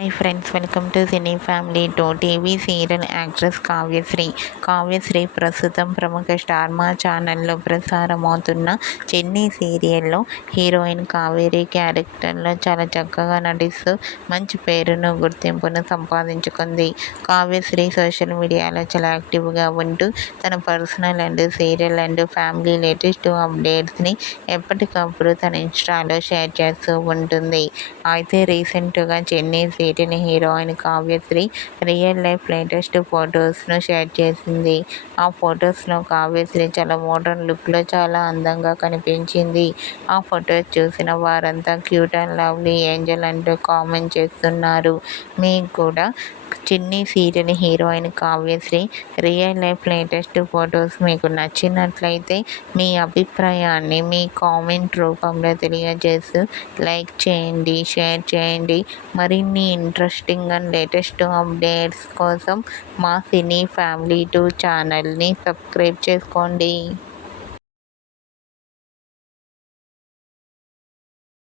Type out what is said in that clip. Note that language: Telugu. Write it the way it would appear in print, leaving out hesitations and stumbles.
Hi friends, welcome to cine family two. TV serial actress Kavyasri ప్రస్తుతం ప్రముఖ స్టార్ మా ఛానల్లో ప్రసారమవుతున్న చెన్నీ సీరియల్లో హీరోయిన్ కావేరి క్యారెక్టర్లో చాలా చక్కగా నటిస్తూ మంచి పేరును గుర్తింపును సంపాదించుకుంది. కావ్యశ్రీ సోషల్ మీడియాలో చాలా యాక్టివ్గా ఉంటూ తన personal and serial and family latest అప్డేట్స్ని ఎప్పటికప్పుడు తన ఇన్స్టాలో షేర్ చేస్తూ ఉంటుంది. అయితే రీసెంట్గా Chinni serial heroine Kavyasri real life latest ఫొటోస్ను షేర్ చేసింది. ఆ ఫొటోస్లో కావ్యశ్రీ చాలా మోడర్న్ లుక్లో చాలా అందంగా కనిపించింది. ఆ ఫొటోస్ చూసిన వారంతా క్యూట్ అండ్ లవ్లీ ఏంజల్ అంటూ కామెంట్ చేస్తున్నారు. మీకు కూడా చిన్ని serial heroine Kavyasri real life latest photos మీకు నచ్చినట్లయితే మీ అభిప్రాయాన్ని మీ కామెంట్ రూపంలో తెలియజేస్తూ లైక్ చేయండి, షేర్ చేయండి. మరిన్ని ఇంట్రెస్టింగ్ అండ్ లేటెస్ట్ అప్డేట్స్ కోసం మా సినీ ఫ్యామిలీ 2 ఛానల్ని సబ్స్క్రైబ్ చేసుకోండి.